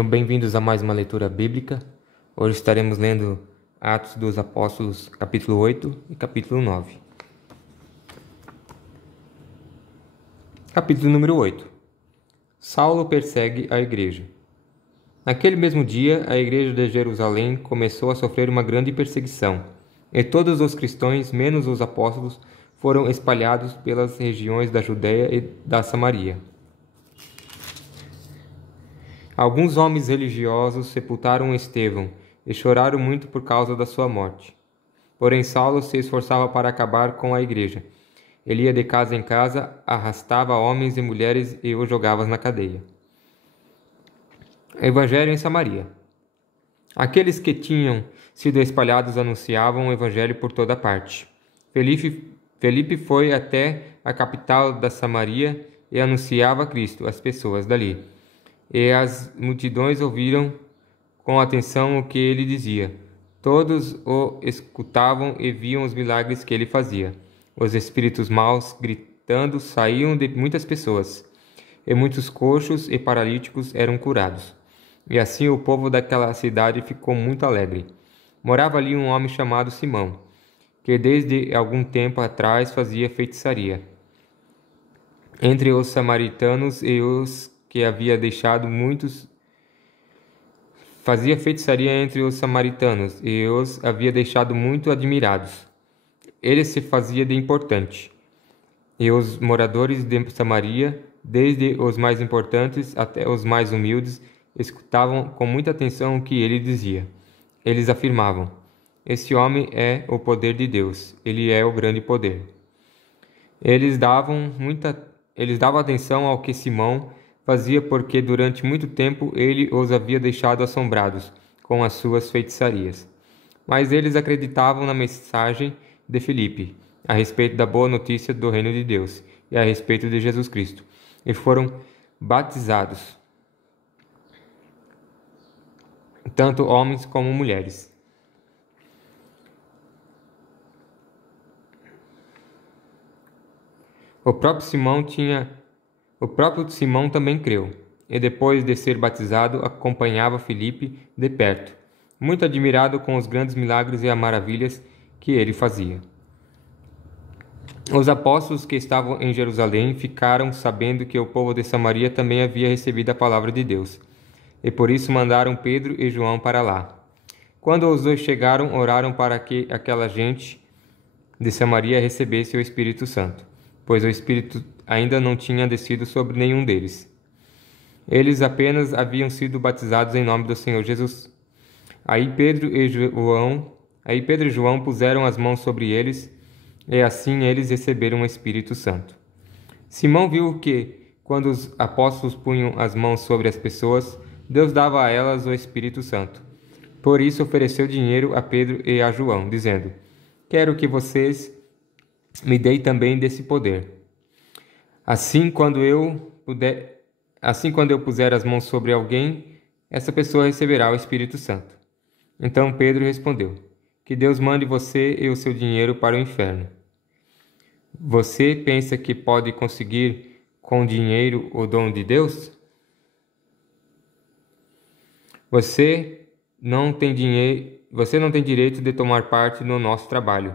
Sejam bem-vindos a mais uma leitura bíblica. Hoje estaremos lendo Atos dos Apóstolos, capítulo 8 e capítulo 9. Capítulo número 8. Saulo persegue a igreja. Naquele mesmo dia, a igreja de Jerusalém começou a sofrer uma grande perseguição, e todos os cristãos, menos os apóstolos, foram espalhados pelas regiões da Judéia e da Samaria. Alguns homens religiosos sepultaram Estevão e choraram muito por causa da sua morte. Porém, Saulo se esforçava para acabar com a igreja. Ele ia de casa em casa, arrastava homens e mulheres e os jogava na cadeia. Evangelho em Samaria. Aqueles que tinham sido espalhados anunciavam o evangelho por toda parte. Felipe foi até a capital da Samaria e anunciava Cristo às pessoas dali. E as multidões ouviram com atenção o que ele dizia. Todos o escutavam e viam os milagres que ele fazia. Os espíritos maus, gritando, saíam de muitas pessoas, e muitos coxos e paralíticos eram curados. E assim o povo daquela cidade ficou muito alegre. Morava ali um homem chamado Simão, que desde algum tempo atrás fazia feitiçaria entre os samaritanos e os que havia deixado muitos fazia feitiçaria entre os samaritanos e os havia deixado muito admirados. Ele se fazia de importante, e os moradores de Samaria, desde os mais importantes até os mais humildes, escutavam com muita atenção o que ele dizia. Eles afirmavam: esse homem é o poder de Deus, ele é o grande poder. Eles davam atenção ao que Simão fazia porque durante muito tempo ele os havia deixado assombrados com as suas feitiçarias. Mas eles acreditavam na mensagem de Filipe a respeito da boa notícia do reino de Deus e a respeito de Jesus Cristo, e foram batizados, tanto homens como mulheres. O próprio Simão também creu, e depois de ser batizado acompanhava Filipe de perto, muito admirado com os grandes milagres e as maravilhas que ele fazia. Os apóstolos que estavam em Jerusalém ficaram sabendo que o povo de Samaria também havia recebido a palavra de Deus, e por isso mandaram Pedro e João para lá. Quando os dois chegaram, oraram para que aquela gente de Samaria recebesse o Espírito Santo, pois o Espírito ainda não tinha descido sobre nenhum deles. Eles apenas haviam sido batizados em nome do Senhor Jesus. Aí Pedro e João puseram as mãos sobre eles, e assim eles receberam o Espírito Santo. Simão viu que, quando os apóstolos punham as mãos sobre as pessoas, Deus dava a elas o Espírito Santo. Por isso ofereceu dinheiro a Pedro e a João, dizendo: quero que vocês me deem também desse poder. Assim, quando eu puser as mãos sobre alguém, essa pessoa receberá o Espírito Santo. Então Pedro respondeu: que Deus mande você e o seu dinheiro para o inferno. Você pensa que pode conseguir com dinheiro o dom de Deus? Você não tem direito de tomar parte no nosso trabalho,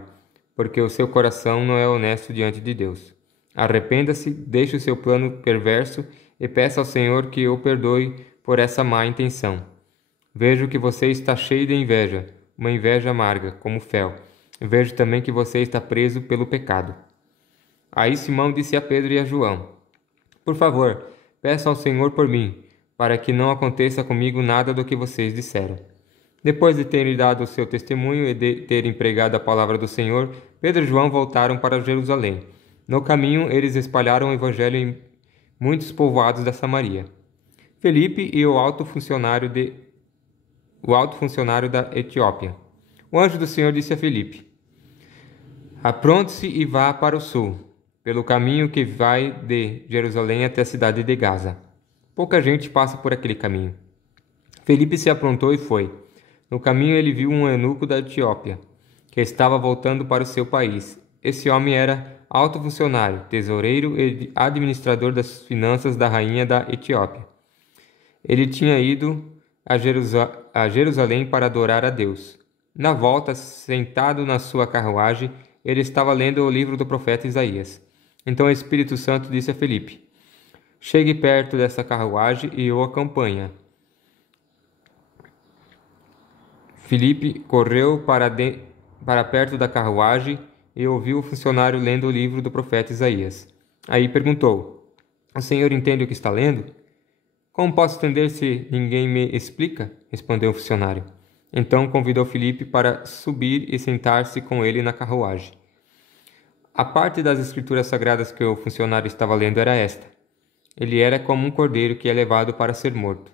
porque o seu coração não é honesto diante de Deus. Arrependa-se, deixe o seu plano perverso e peça ao Senhor que o perdoe por essa má intenção. Vejo que você está cheio de inveja, uma inveja amarga, como fel. Vejo também que você está preso pelo pecado. Aí Simão disse a Pedro e a João: por favor, peça ao Senhor por mim, para que não aconteça comigo nada do que vocês disseram. Depois de terem dado o seu testemunho e de terem pregado a palavra do Senhor, Pedro e João voltaram para Jerusalém. No caminho, eles espalharam o evangelho em muitos povoados da Samaria. Felipe e o alto funcionário da Etiópia. O anjo do Senhor disse a Felipe: apronte-se e vá para o sul, pelo caminho que vai de Jerusalém até a cidade de Gaza. Pouca gente passa por aquele caminho. Felipe se aprontou e foi. No caminho ele viu um eunuco da Etiópia, que estava voltando para o seu país. Esse homem era alto funcionário, tesoureiro e administrador das finanças da rainha da Etiópia. Ele tinha ido a Jerusalém para adorar a Deus. Na volta, sentado na sua carruagem, ele estava lendo o livro do profeta Isaías. Então o Espírito Santo disse a Filipe: chegue perto dessa carruagem e o acompanha. Filipe correu para perto da carruagem e ouviu o funcionário lendo o livro do profeta Isaías. Aí perguntou: o senhor entende o que está lendo? Como posso entender se ninguém me explica? Respondeu o funcionário. Então convidou Filipe para subir e sentar-se com ele na carruagem. A parte das escrituras sagradas que o funcionário estava lendo era esta: ele era como um cordeiro que é levado para ser morto.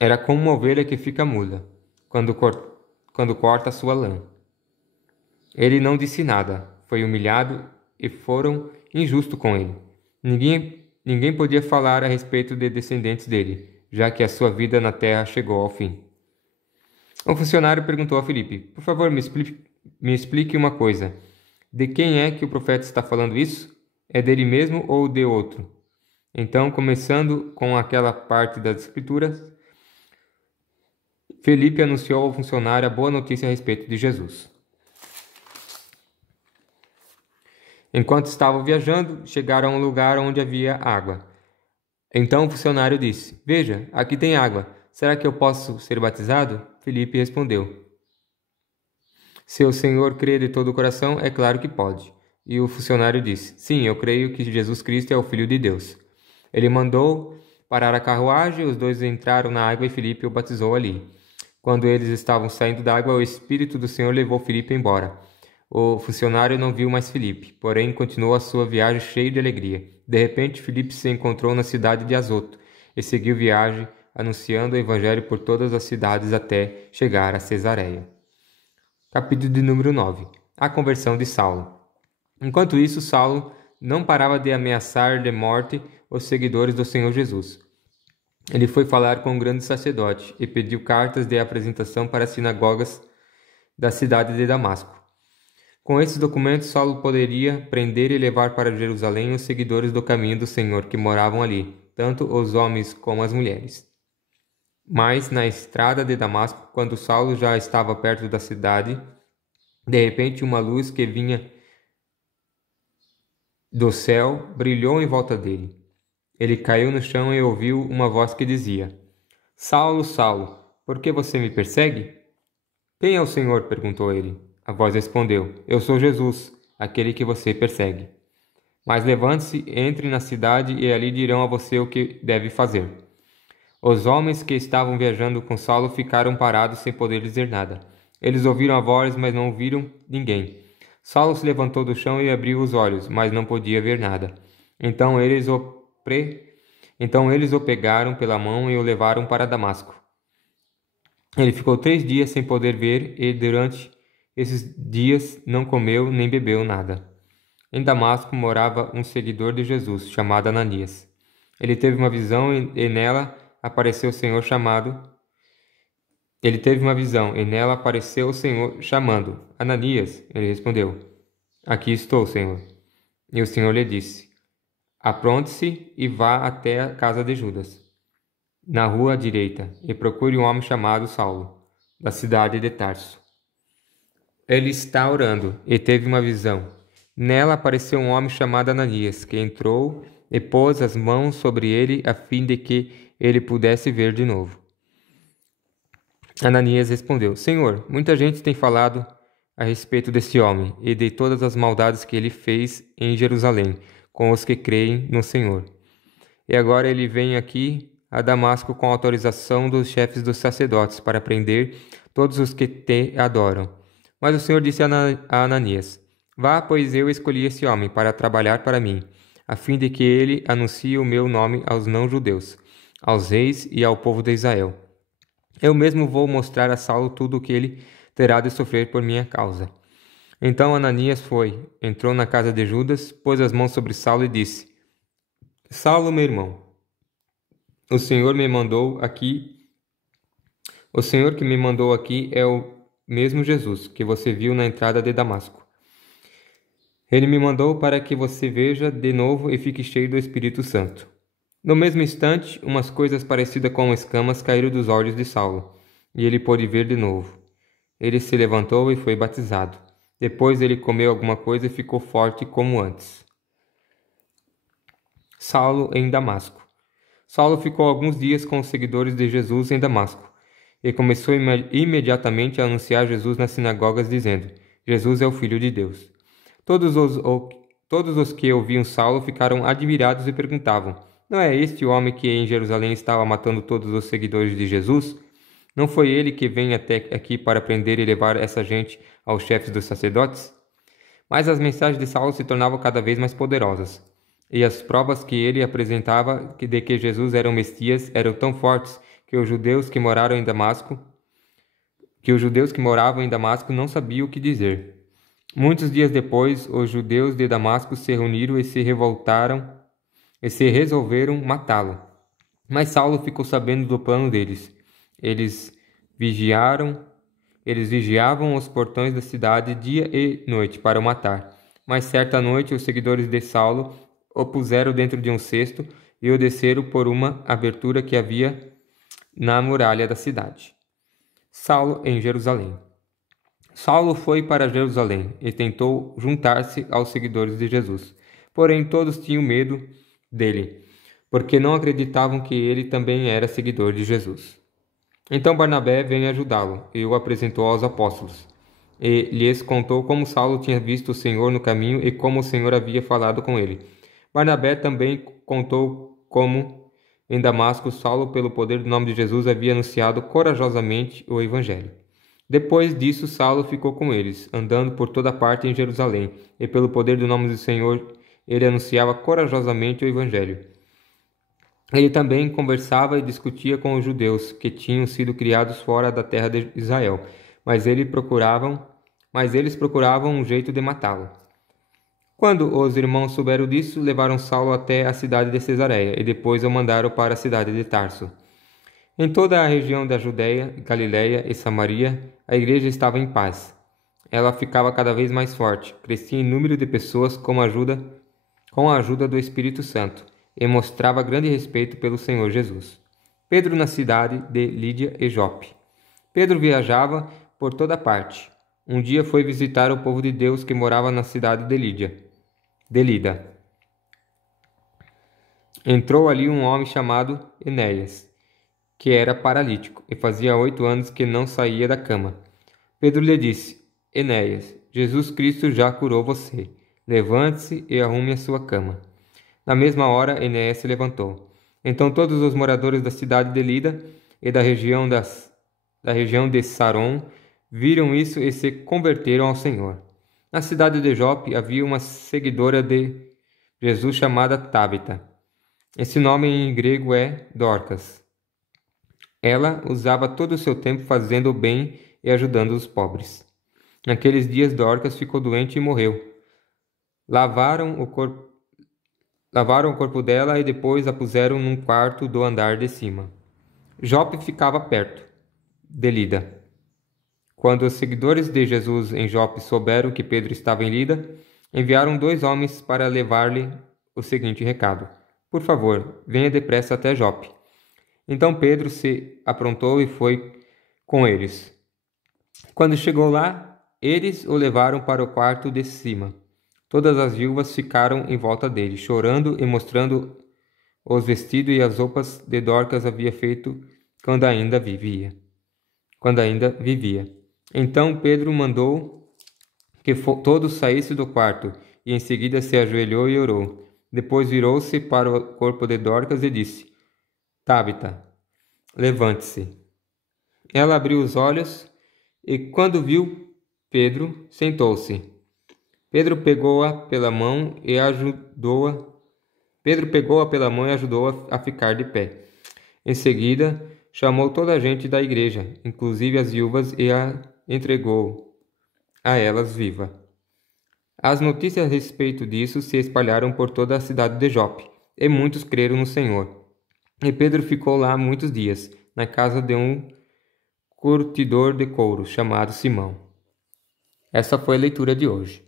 Era como uma ovelha que fica muda, quando corta sua lã. Ele não disse nada, foi humilhado e foram injustos com ele. Ninguém podia falar a respeito de descendentes dele, já que a sua vida na terra chegou ao fim. O funcionário perguntou a Filipe: por favor, me explique uma coisa. De quem é que o profeta está falando isso? É dele mesmo ou de outro? Então, começando com aquela parte das escrituras, Filipe anunciou ao funcionário a boa notícia a respeito de Jesus. Enquanto estavam viajando, chegaram a um lugar onde havia água. Então o funcionário disse: veja, aqui tem água. Será que eu posso ser batizado? Filipe respondeu: se o senhor crê de todo o coração, é claro que pode. E o funcionário disse: sim, eu creio que Jesus Cristo é o Filho de Deus. Ele mandou parar a carruagem, os dois entraram na água e Filipe o batizou ali. Quando eles estavam saindo da água, o Espírito do Senhor levou Filipe embora. O funcionário não viu mais Filipe, porém continuou a sua viagem cheio de alegria. De repente, Filipe se encontrou na cidade de Azoto e seguiu viagem, anunciando o evangelho por todas as cidades até chegar a Cesareia. Capítulo de número 9. A conversão de Saulo. Enquanto isso, Saulo não parava de ameaçar de morte os seguidores do Senhor Jesus. Ele foi falar com o grande sacerdote e pediu cartas de apresentação para as sinagogas da cidade de Damasco. Com esses documentos, Saulo poderia prender e levar para Jerusalém os seguidores do caminho do Senhor que moravam ali, tanto os homens como as mulheres. Mas na estrada de Damasco, quando Saulo já estava perto da cidade, de repente uma luz que vinha do céu brilhou em volta dele. Ele caiu no chão e ouviu uma voz que dizia: Saulo, Saulo, por que você me persegue? Quem é o Senhor? Perguntou ele. A voz respondeu: Eu sou Jesus, aquele que você persegue. Mas levante-se, entre na cidade e ali dirão a você o que deve fazer. Os homens que estavam viajando com Saulo ficaram parados sem poder dizer nada. Eles ouviram a voz, mas não viram ninguém. Saulo se levantou do chão e abriu os olhos, mas não podia ver nada. Então eles o pegaram pela mão e o levaram para Damasco. Ele ficou 3 dias sem poder ver e durante esses dias não comeu nem bebeu nada. Em Damasco morava um seguidor de Jesus, chamado Ananias. Ele teve uma visão e nela apareceu o Senhor chamando. Ananias, ele respondeu: Aqui estou, Senhor. E o Senhor lhe disse: Apronte-se e vá até a casa de Judas, na rua à direita, e procure um homem chamado Saulo, da cidade de Tarso. Ele está orando e teve uma visão. Nela apareceu um homem chamado Ananias, que entrou e pôs as mãos sobre ele a fim de que ele pudesse ver de novo. Ananias respondeu: Senhor, muita gente tem falado a respeito desse homem e de todas as maldades que ele fez em Jerusalém com os que creem no Senhor. E agora ele vem aqui a Damasco com autorização dos chefes dos sacerdotes para prender todos os que te adoram. Mas o Senhor disse a Ananias: Vá, pois eu escolhi esse homem para trabalhar para mim, a fim de que ele anuncie o meu nome aos não-judeus, aos reis e ao povo de Israel. Eu mesmo vou mostrar a Saulo tudo o que ele terá de sofrer por minha causa. Então Ananias foi, entrou na casa de Judas, pôs as mãos sobre Saulo e disse: Saulo, meu irmão, o Senhor que me mandou aqui é o mesmo Jesus que você viu na entrada de Damasco. Ele me mandou para que você veja de novo e fique cheio do Espírito Santo. No mesmo instante, umas coisas parecidas com escamas caíram dos olhos de Saulo, e ele pôde ver de novo. Ele se levantou e foi batizado. Depois ele comeu alguma coisa e ficou forte como antes. Saulo em Damasco. Saulo ficou alguns dias com os seguidores de Jesus em Damasco, e começou imediatamente a anunciar Jesus nas sinagogas, dizendo: Jesus é o Filho de Deus. Todos os que ouviam Saulo ficaram admirados e perguntavam: não é este o homem que em Jerusalém estava matando todos os seguidores de Jesus? Não foi ele que vem até aqui para prender e levar essa gente aos chefes dos sacerdotes? Mas as mensagens de Saulo se tornavam cada vez mais poderosas, e as provas que ele apresentava de que Jesus era o Messias eram tão fortes que os judeus que moravam em Damasco não sabiam o que dizer. Muitos dias depois, os judeus de Damasco se reuniram e se resolveram matá-lo. Mas Saulo ficou sabendo do plano deles. Eles vigiavam os portões da cidade dia e noite para o matar. Mas certa noite os seguidores de Saulo o puseram dentro de um cesto e o desceram por uma abertura que havia na muralha da cidade. Saulo em Jerusalém. Saulo foi para Jerusalém e tentou juntar-se aos seguidores de Jesus. Porém, todos tinham medo dele, porque não acreditavam que ele também era seguidor de Jesus. Então Barnabé veio ajudá-lo e o apresentou aos apóstolos. E lhes contou como Saulo tinha visto o Senhor no caminho e como o Senhor havia falado com ele. Barnabé também contou como, em Damasco, Saulo, pelo poder do nome de Jesus, havia anunciado corajosamente o Evangelho. Depois disso, Saulo ficou com eles, andando por toda parte em Jerusalém, e pelo poder do nome do Senhor, ele anunciava corajosamente o Evangelho. Ele também conversava e discutia com os judeus, que tinham sido criados fora da terra de Israel, mas eles procuravam um jeito de matá-lo. Quando os irmãos souberam disso, levaram Saulo até a cidade de Cesareia, e depois o mandaram para a cidade de Tarso. Em toda a região da Judéia, Galiléia e Samaria, a igreja estava em paz. Ela ficava cada vez mais forte, crescia em número de pessoas com a ajuda do Espírito Santo, e mostrava grande respeito pelo Senhor Jesus. Pedro na cidade de Lídia e Jope. Pedro viajava por toda parte. Um dia foi visitar o povo de Deus que morava na cidade de Lida. Entrou ali um homem chamado Enéas, que era paralítico, e fazia 8 anos que não saía da cama. Pedro lhe disse: Enéas, Jesus Cristo já curou você. Levante-se e arrume a sua cama. Na mesma hora, Enéas se levantou. Então todos os moradores da cidade de Lida e da região de Saron viram isso e se converteram ao Senhor. Na cidade de Jope havia uma seguidora de Jesus chamada Tabita. Esse nome em grego é Dorcas. Ela usava todo o seu tempo fazendo o bem e ajudando os pobres. Naqueles dias Dorcas ficou doente e morreu. Lavaram o corpo dela e depois a puseram num quarto do andar de cima. Jope ficava perto de Lida. Quando os seguidores de Jesus em Jope souberam que Pedro estava em Lida, enviaram 2 homens para levar-lhe o seguinte recado: Por favor, venha depressa até Jope. Então Pedro se aprontou e foi com eles. Quando chegou lá, eles o levaram para o quarto de cima. Todas as viúvas ficaram em volta dele, chorando e mostrando os vestidos e as roupas de Dorcas havia feito quando ainda vivia. Então Pedro mandou que todos saíssem do quarto, e em seguida se ajoelhou e orou. Depois virou-se para o corpo de Dorcas e disse: Tabita, levante-se. Ela abriu os olhos e, quando viu Pedro, sentou-se. Pedro pegou-a pela mão e ajudou-a a ficar de pé. Em seguida, chamou toda a gente da igreja, inclusive as viúvas, e a entregou a elas viva. As notícias a respeito disso se espalharam por toda a cidade de Jope, e muitos creram no Senhor. E Pedro ficou lá muitos dias, na casa de um curtidor de couro chamado Simão. Essa foi a leitura de hoje.